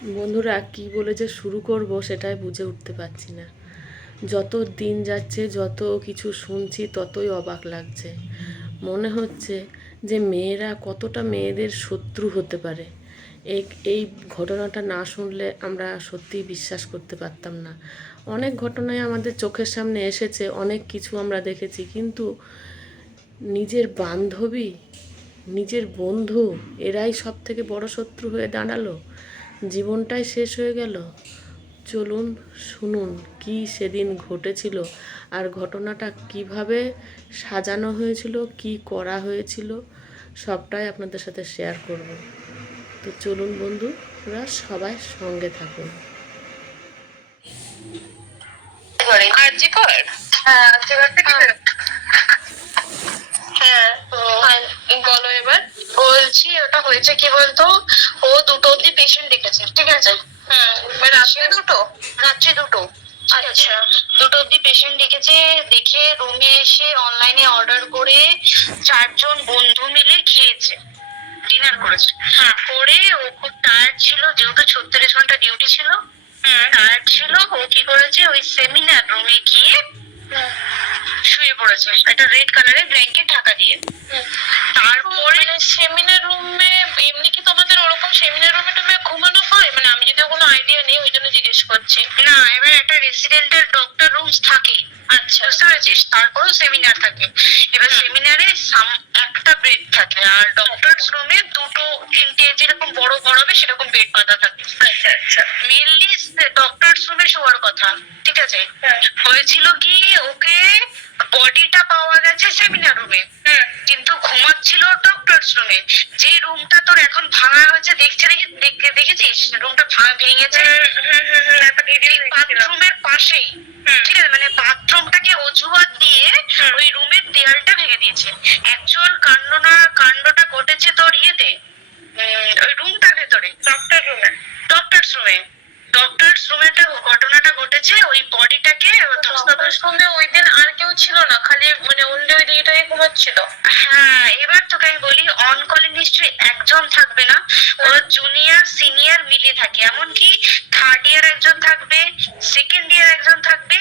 বন্ধুরা কি বলে যে শুরু করব সেটাই বুঝে উঠতে পারছি না। যত দিন যাচ্ছে যত কিছু শুনছি ততই অবাক লাগছে। মনে হচ্ছে যে মেয়েরা কতটা মেয়েদের শত্রু হতে পারে। এই এই ঘটনাটা না শুনলে আমরা সত্যিই বিশ্বাস করতে পারতাম না। অনেক ঘটনায় আমাদের চোখের সামনে এসেছে, অনেক কিছু আমরা দেখেছি, কিন্তু নিজের বান্ধবী, নিজের বন্ধু, এরাই সব থেকে বড় শত্রু হয়ে দাঁড়ালো। জীবনটাই শেষ হয়ে গেল। চলুন শুনুন কি সেদিন ঘটেছিল আর ঘটনাটা কিভাবে সাজানো হয়েছিল, কি করা হয়েছিল, সবটাই আপনাদের সাথে শেয়ার করব। তো চলুন বন্ধুরা, সবাই সঙ্গে থাকুন। হ্যাঁ, বলো এবার। বলছি ওটা হয়েছে কি বলতো, ও দুটো অব্দি পেশেন্ট দেখেছে, ঠিক আছে? রাত্রে দুটো? রাত্রে দুটো। আচ্ছা, দুটো অব্দি পেশেন্ট দেখেছে। দেখে রুমে এসে অনলাইনে অর্ডার করে 4 জন বন্ধু মিলে খেয়েছে, ডিনার করেছে। করে ও খুব টায়ার্ড ছিল, যেহেতু 36 ঘন্টা ডিউটি ছিল, টায়ার্ড ছিল। ও কি করেছে, ওই সেমিনার রুমে গিয়ে শুয়ে পড়েছে একটা রেড কালারের ব্ল্যাঙ্কেট ঢাকা দিয়ে। তারপরে সেমিনার রুমে এমনি কি তোমাদের ওরকম সেমিনার রুমে টুমে ঘুমানো হয়? মানে আমি যদিও কোনো আইডিয়া নেই, ওই জন্য জিজ্ঞেস করছি। না, এবার একটা রেসিডেন্টের ডক্টর রুমস থাকে, আচ্ছা বুঝতে পেরেছিস? তারপরেও সেমিনার থাকে। এবার সেমিনারে একটা বেড থাকে, আর ডক্টরস রুমে দুটো তিনটে যেরকম বড় বড় হবে সেরকম বেড পাতা থাকে। আচ্ছা আচ্ছা, মেনলি ডক্টরস রুমে শোয়ার কথা, ঠিক আছে? হয়েছিল কি, ওকে বডিটা পাওয়া গেছে সেমিনার রুমে, কিন্তু ঘুমাচ্ছিল ডক্টরস রুমে। যে রুমটা তোর এখন ভাঙা হয়েছে, দেখেছিস রুমটা ভেঙেছে বাথরুমের পাশেই, ঠিক আছে? মানে বাথরুমটাকে অজুহাত দিয়ে ওই রুমের দেয়ালটা ভেঙে দিয়েছে। অ্যাকচুয়াল কাণ্ডটা ঘটেছে তোর ইয়েতে, ওই রুমটার ভেতরে, ডক্টরস রুমে ঘটনাটা ঘটেছে। ওই বডিটাকে রুমে ওই দিন আর কেউ ছিল না, খালি মানে অনলি ওই দিটাই ঘুমাচ্ছিল। হ্যাঁ, এবার তোকে আমি বলি, অন কলে নিশ্চয়ই একজন থাকবে না, ওরা জুনিয়র সিনিয়র মিলিয়ে থাকে। এমনকি থার্ড ইয়ার একজন থাকবে, সেকেন্ড ইয়ার একজন থাকবে,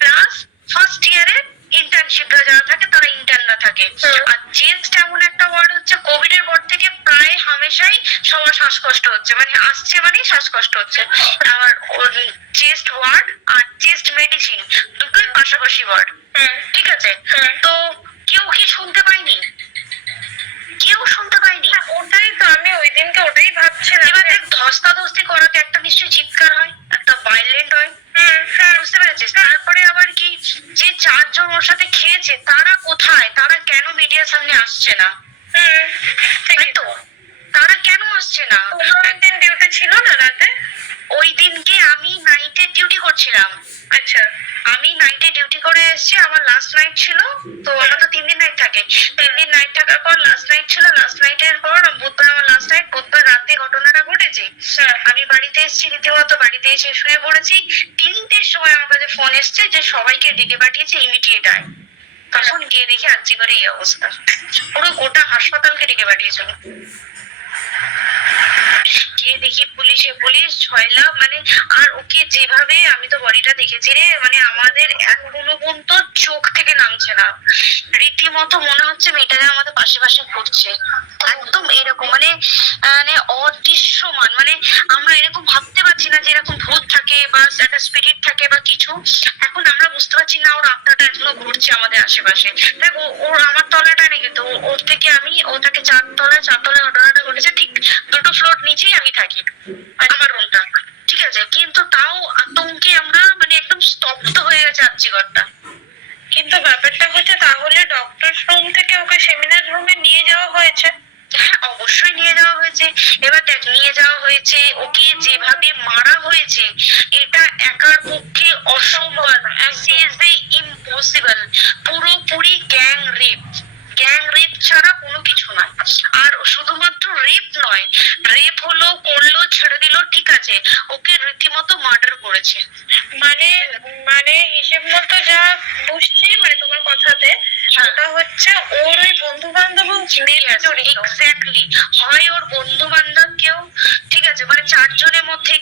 প্লাস ফার্স্ট ইয়ারের ইন্টার্নশিপরা যারা থাকে তারা ইন্টার্নরা থাকে। আর চেঞ্জ এমন একটা ওয়ার্ড হচ্ছে, কোভিড এর পর থেকে প্রায় হামেশাই সবার শ্বাসকষ্ট হচ্ছে, মানে আসছে মানে শ্বাসকষ্ট হচ্ছে। আর চেস্ট ওয়ার্ড আর চেস্ট মেডিসিন দুটোই পাশাপাশি ওয়ার্ড, ঠিক আছে? তো কেউ কি শুনতে পাইনি? কেউ শুনতে পাইনি। ওটাই তো আমি ওই দিনকে ওটাই ভাবছিলাম। এবার দেখ, ধস্তাধস্তি করাতে একটা নিশ্চয়ই চিৎকার হয়, একটা ভাইলেন্ট হয়, বুঝতে পেরেছিস? তারপরে আবার কি, যে 4 জন ওর সাথে খেয়েছে তারা কোথায়, তারা কেন মিডিয়ার সামনে আসছে না? তাই তো, তারা কেন আসছে না? দিন ডিউটি ছিল না রাতে? ওই দিনকে আমি নাইটে ডিউটি করছিলাম। আচ্ছা, আমি নাইটে ডিউটি করে এসেছি, আমার লাস্ট নাইট ছিল। তো আমার তো 3 দিন নাইট থাকে, 3 দিন নাইট থাকার পর লাস্ট নাইট ছিল। লাস্ট নাইটের পর বুধবার আমার লাস্ট নাইট। বুধবার রাতে ঘটনাটা ঘটেছে। আমি বাড়িতে এসেছি, রীতিমতো বাড়িতে এসে শুয়ে পড়েছি। 3টের সময় আমার কাছে ফোন এসছে যে সবাইকে ডেকে পাঠিয়েছে, ইমিডিয়েট আয়। তখন গিয়ে দেখি আজকে করে এই অবস্থা, পুরো গোটা হাসপাতালকে ডেকে পাঠিয়েছিল। গিয়ে দেখি পুলিশ ছয়লা, মানে আর ওকে যেভাবে, আমি তো বডিটা দেখেছি রে, মানে আমাদের এখনো পর্যন্ত চোখ থেকে নামছে না। রীতিমতো মনে হচ্ছে মেয়েটা আমাদের পাশে পাশে ঘুরছে, একদম এরকম, মানে মানে অদৃশ্যমান। মানে আমরা এরকম ভাবতে পারছি না যে এরকম ভূত থাকে বা একটা স্পিরিট থাকে বা কিছু। এখন আমরা বুঝতে পারছি না ওর আত্মাটা এখনো ঘুরছে আমাদের আশেপাশে। দেখো, ওর আমার তলাটা নেই, কিন্তু ওর থেকে ও থাকে 4 তলায় ঘটনাটা ঘটেছে। ঠিক 2টো ফ্লোর নিচেই আমি থাকি, আমার রুমটা, ঠিক আছে? কিন্তু তাও আতঙ্কে আমরা মানে একদম স্তব্ধ হয়ে গেছে আর্চিঘরটা। কিন্তু ব্যাপারটা হচ্ছে, তাহলে ডক্টর রুম থেকে ওকে সেমিনার রুমে নিয়ে যাওয়া হয়েছে? হ্যাঁ, অবশ্যই নিয়ে যাওয়া হয়েছে। এবার দেখ, নিয়ে যাওয়া হয়েছে, ওকে যেভাবে মারা হয়েছে এটা একার পক্ষে অসম্ভব, ইম্পসিবল। পুরোপুরি গ্যাং রেপ ছাড়া কোনো কিছু নয়। আর শুধুমাত্র রেপ নয়, রেপ করলো ছেড়ে দিল, ঠিক আছে, ওকে রীতিমতো মার্ডার করেছে। মানে মানে হিসেব মতো যা বুঝছি, মানে তোমার কথাতে, ওটা হচ্ছে ওর ওই বন্ধু বান্ধব এক্স্যাক্টলি, হয় ওর বন্ধু বান্ধব কেউ, ঠিক আছে? মানে 4 জনের মধ্যে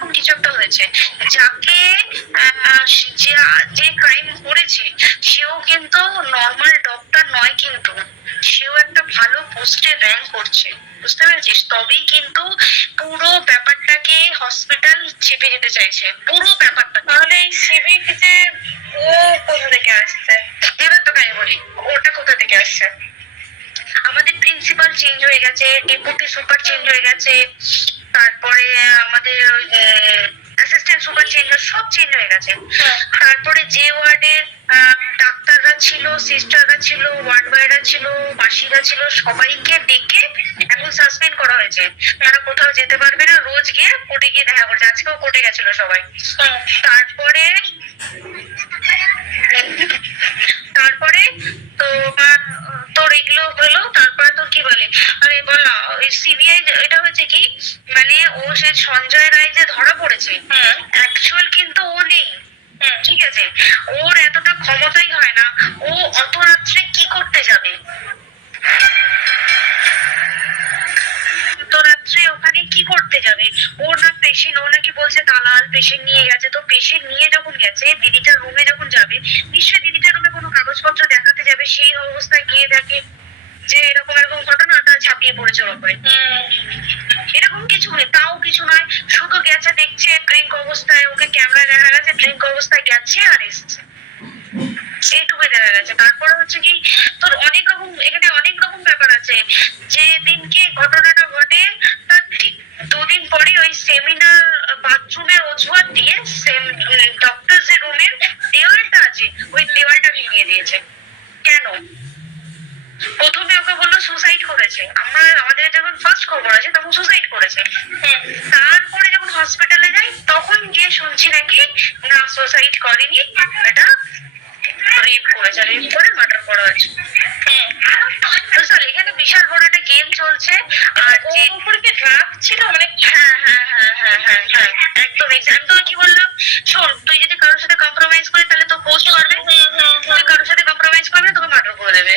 এরকম কিছু একটা হয়েছে। যাকে যে ক্রাইম করেছে সেও কিন্তু নর্মাল ডক্টর নয়, কিন্তু সেও একটা ভালো পোস্টে র্যাঙ্ক করছে, বুঝতে পেরেছিস? তবেই কিন্তু পুরো ব্যাপারটাকে হসপিটাল চেপে যেতে চাইছে, পুরো ব্যাপারটা। তাহলে এই সিভিক যে ও কোথা থেকে আসছে, এবার তোকে আমি বলি ওটা কোথা থেকে আসছে। আমাদের প্রিন্সিপাল চেঞ্জ হয়ে গেছে, ডেপুটি সুপার চেঞ্জ হয়ে গেছে, তারপরে আমাদের অ্যাসিস্ট্যান্ট সুপার চেঞ্জ, সব চেঞ্জ হয়ে গেছে। তারপরে যে ওয়ার্ডের ডাক্তাররা ছিল, সিস্টাররা ছিল, ওয়ার্ড বয়রা ছিল, মাসিরা ছিল, সবাইকে ডেকে এখন সাসপেন্ড করা হয়েছে। তারা কোথাও যেতে পারবে না, রোজ গিয়ে কোর্টে গিয়ে দেখা করছে। আজকেও কোর্টে গেছিল সবাই। তারপরে তারপরে তোর এগুলো হলো। তারপরে তোর কি বলে, আরে বল না, ওই সিবিআই এটা হয়েছে কি, মানে ও সে সঞ্জয় রায় যে ধরা পড়েছে, অ্যাকচুয়াল কিন্তু ও নেই, ঠিক আছে? ওর এতটা ক্ষমতাই হয় না, ও অত রাত্রে কি করতে যাবে, রাত্রে ওখানে কি করতে যাবে? ওর না পেশেন্ট, ও নাকি বলছে দালাল পেশেন্ট নিয়ে গেছে। তো পেশেন্ট নিয়ে যখন গেছে, দিদিটার রুমে যখন যাবে, নিশ্চয়ই দিদিটার রুমে কোনো কাগজপত্র দেখাতে যাবে, সেই অবস্থায় গিয়ে দেখে যে এরকম এরকম ঘটনাটা ঝাঁপিয়ে পড়েছে ওর উপরে। এরকম কিছু নেই, তাও কিছু নয়, শুধু গেছে দেখছে ড্রিঙ্ক অবস্থায়, ওকে ক্যামেরা দেখা গেছে ড্রিঙ্ক অবস্থায় গেছে আর এসছে, এইটুকুই দেখা গেছে। তারপরে হচ্ছে কি, তোর অনেক রকম এখানে অনেক রকম ব্যাপার আছে। যে দিনকে ঘটনাটা ঘটে তার ঠিক দুদিন পরে ওই সেমিনার বাথরুমের অজুহাত দিয়ে ডক্টর যে রুমের দেওয়ালটা আছে, ওই দেওয়ালটা ভেঙে দিয়েছে। কেন? প্রথমে ওকে বললো সুসাইড করেছে, আমাদের যখন ফার্স্ট খবর আছে তখন সুসাইড করেছে। তারপরে যখন হসপিটালে যাই তখন গিয়ে শুনছি নাকি না, সুসাইড করেনি, এটা রেপ করেছে, রেপ করে মার্ডার করা হয়েছে। এখানে বিশাল বড় একটা গেম চলছে। আর যে উপরে কি ড্রাগ ছিল, মানে একদম এক্সাম্পল কি বললাম, শোন, তুই যদি কারোর সাথে কম্প্রোমাইজ করিস তাহলে তো পোস্ট করবে, তুই কারোর সাথে কম্প্রোমাইজ করবে তোকে মার্ডার করে দেবে,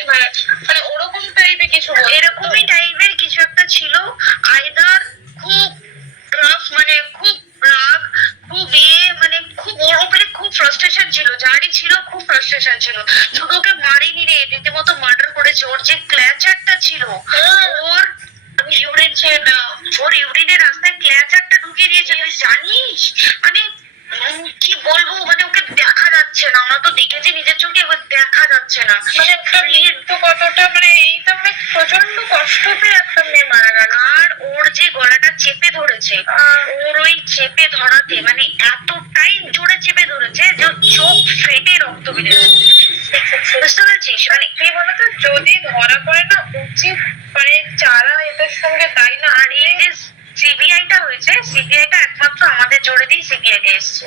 মানে ওরকম টাইপের কিছু, এরকমই টাইপের কিছু একটা ছিল। আইদার খুব রাফ, মানে খুব রাগ, খুব মানে খুব ওর উপরে খুব ফ্রাস্ট্রেশন ছিল, যারই ছিল খুব ফ্রাস্ট্রেশন ছিল। শুধু ওকে মারিনি রে, রীতিমতো মার্ডার করেছে। ওর যে ক্ল্যাচারটা ছিল, ওর ইউরিন ছিল না, ওর ইউরিনের রাস্তায় ক্ল্যাচারটা ঢুকিয়ে দিয়েছে, তুই জানিস? মানে কি বলবো, মানে ওকে দেখা যাচ্ছে না, আমরা তো দেখেছি নিজের চোখে, এবার দেখা যাচ্ছে না, মানে মৃত্যু কতটা, মানে এইটা মানে প্রচন্ড কষ্ট পেয়ে একটা মেয়ে মারা গেল। আর ওর যে গলাটা চেপে ধরেছে, ওর ওই চেপে ধরাতে মানে এতটাই জোরে চেপে ধরেছে যে চোখ ফেটে রক্ত বেরিয়েছে, বুঝতে পারছিস? মানে কি বলতো, যদি ধরা পড়ে না, উচিত মানে যারা এদের সঙ্গে দায়ী না। আর এই যে সিবিআইটা হয়েছে, সিবিআইটা একমাত্র আমাদের জোরে দিয়ে সিবিআইটা এসছে,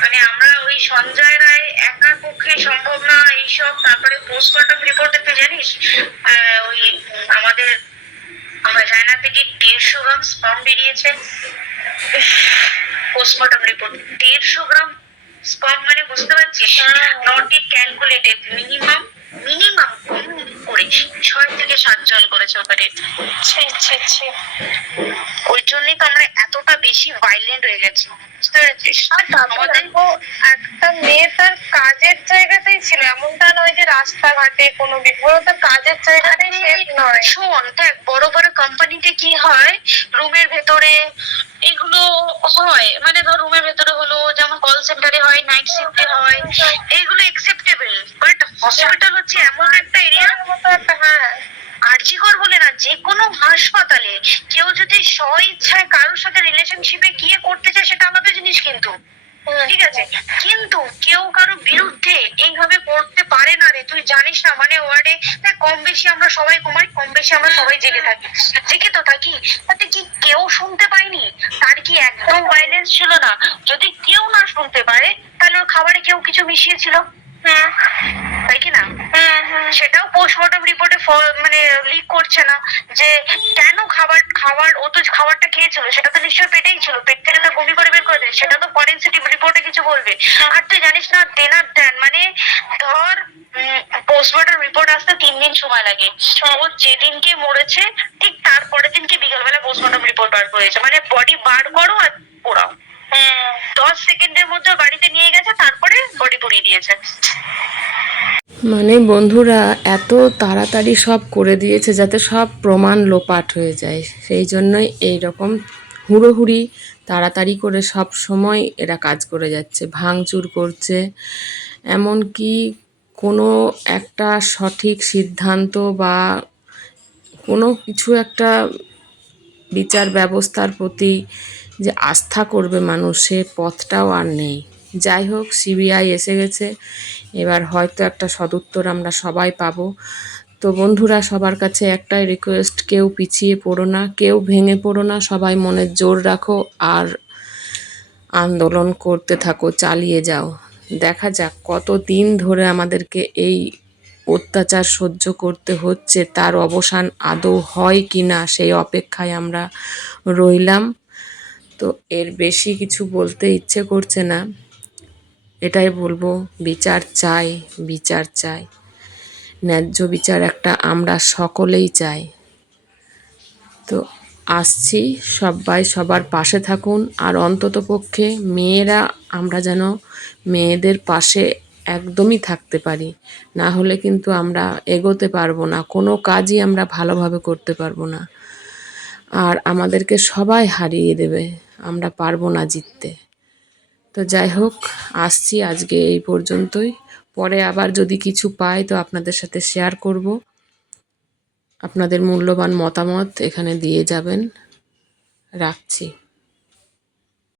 মানে আমরা ওই সঞ্জয় রায় একার পক্ষে সম্ভব না এইসব। তারপরে পোস্টমর্টম রিপোর্টে তুই জানিস, ওই আমাদের ভ্যানা থেকে 150 গ্রাম স্পার্ম বেরিয়েছে। পোস্টমর্টম রিপোর্ট 150 গ্রাম স্পার্ম, মানে বুঝতে পারছিস? Not it calculated, minimum minimum করে 6 থেকে 7 জন করেছে অপারেট। ওই জন্যই তো আমরা এতটা বেশি ভাইলেন্ট হয়ে গেছি, বুঝতে পেরেছিস? আমাদের একটা মেয়ে তার কাজের জায়গাতেই ছিল, এমনটা নয় যে রাস্তাঘাটে কোনো বিপদ, তার কাজের জায়গাতেই সেফ নয়। শোন, দেখ বড় বড় কোম্পানিতে কি হয়, রুমের ভেতরে এগুলো হয়, মানে ধর রুমের ভেতরে হলো, যেমন কল সেন্টারে হয়, নাইট শিফটে হয়, এইগুলো একসেপ্টেবল। বাট হসপিটাল হচ্ছে এমন একটা এরিয়া, হ্যাঁ, আরজিকর বলে না, যে কোনো হাসপাতালে কেউ যদি স্ব ইচ্ছায় কারোর সাথে রিলেশনশিপে গিয়ে করতে চায় সেটা আলাদা জিনিস, কিন্তু ঠিক আছে, কিন্তু কেউ কারো বিরুদ্ধে এইভাবে করতে পারে না রে, তুই জানিস না? মানে ওয়ার্ডে কম বেশি আমরা সবাই ঘুমাই, কম বেশি আমরা সবাই জেগে থাকি, জেগে তো থাকি, তাতে কি কেউ শুনতে পায়নি? তার কি একদম ভাইলেন্স ছিল না? যদি কেউ না শুনতে পারে তাহলে ওর খাবারে কেউ কিছু মিশিয়েছিল, তাই কি না? সেটাও পোস্টমর্টম রিপোর্টে মানে লিক করছে না যে কেন খাবার ও তো খাবারটা খেয়েছিল, সেটা তো নিশ্চয়ই পেটেই ছিল, পেট থেকে তো বমি করে বের করে দেয়, সেটা তো ফরেনসিক রিপোর্টে কিছু বলবে। আর তুই জানিস না, দেনার দেন, মানে ধর পোস্টমর্টম রিপোর্ট আসতে 3 দিন সময় লাগে। ও যেদিনকে মরেছে ঠিক তারপরের দিনকে বিকালবেলা পোস্টমর্টম রিপোর্ট বার করেছে, মানে বডি বার করো আর পোড়াও, মানে বন্ধুরা এত তাড়াতাড়ি সব করে দিয়েছে যাতে সব প্রমাণ লোপাট হয়ে যায়, সেই জন্যই এইরকম হুড়োহুড়ি তাড়াতাড়ি করে সব সময় এরা কাজ করে যাচ্ছে, ভাঙচুর করছে। এমনকি কোনো একটা সঠিক সিদ্ধান্ত বা কোনো কিছু একটা বিচার ব্যবস্থার প্রতি যে আস্থা করবে মানুষ, সে পথটাও আর নেই। যাই হোক, সিবিআই এসে গেছে, এবার হয়তো একটা সদুত্তর আমরা সবাই পাবো। তো বন্ধুরা, সবার কাছে একটাই রিকোয়েস্ট, কেউ পিছিয়ে পড়ো না, কেউ ভেঙে পড়ো না, সবাই মনের জোর রাখো আর আন্দোলন করতে থাকো, চালিয়ে যাও। দেখা যাক কত দিন ধরে আমাদেরকে এই অত্যাচার সহ্য করতে হচ্ছে, তার অবসান আদৌ হয় কি না সেই অপেক্ষায় আমরা রইলাম। তো এর বেশি কিছু বলতে ইচ্ছে করছে না, এটাই বলবো, বিচার চাই, বিচার চাই, ন্যায্য বিচার একটা আমরা সকলেই চাই। তো আসছি, সবাই সবার পাশে থাকুন, আর অন্ততপক্ষে মেয়েরা আমরা যেন মেয়েদের পাশে একদমই থাকতে পারি, না হলে কিন্তু আমরা এগোতে পারবো না, কোনো কাজই আমরা ভালোভাবে করতে পারবো না, আর আমাদেরকে সবাই হারিয়ে দেবে, আমরা পারবো না জিততে। তো যাই হোক, আসছি, আজকে এই পর্যন্তই। পরে আবার যদি কিছু পাই তো আপনাদের সাথে শেয়ার করব। আপনাদের মূল্যবান মতামত এখানে দিয়ে যাবেন। রাখছি।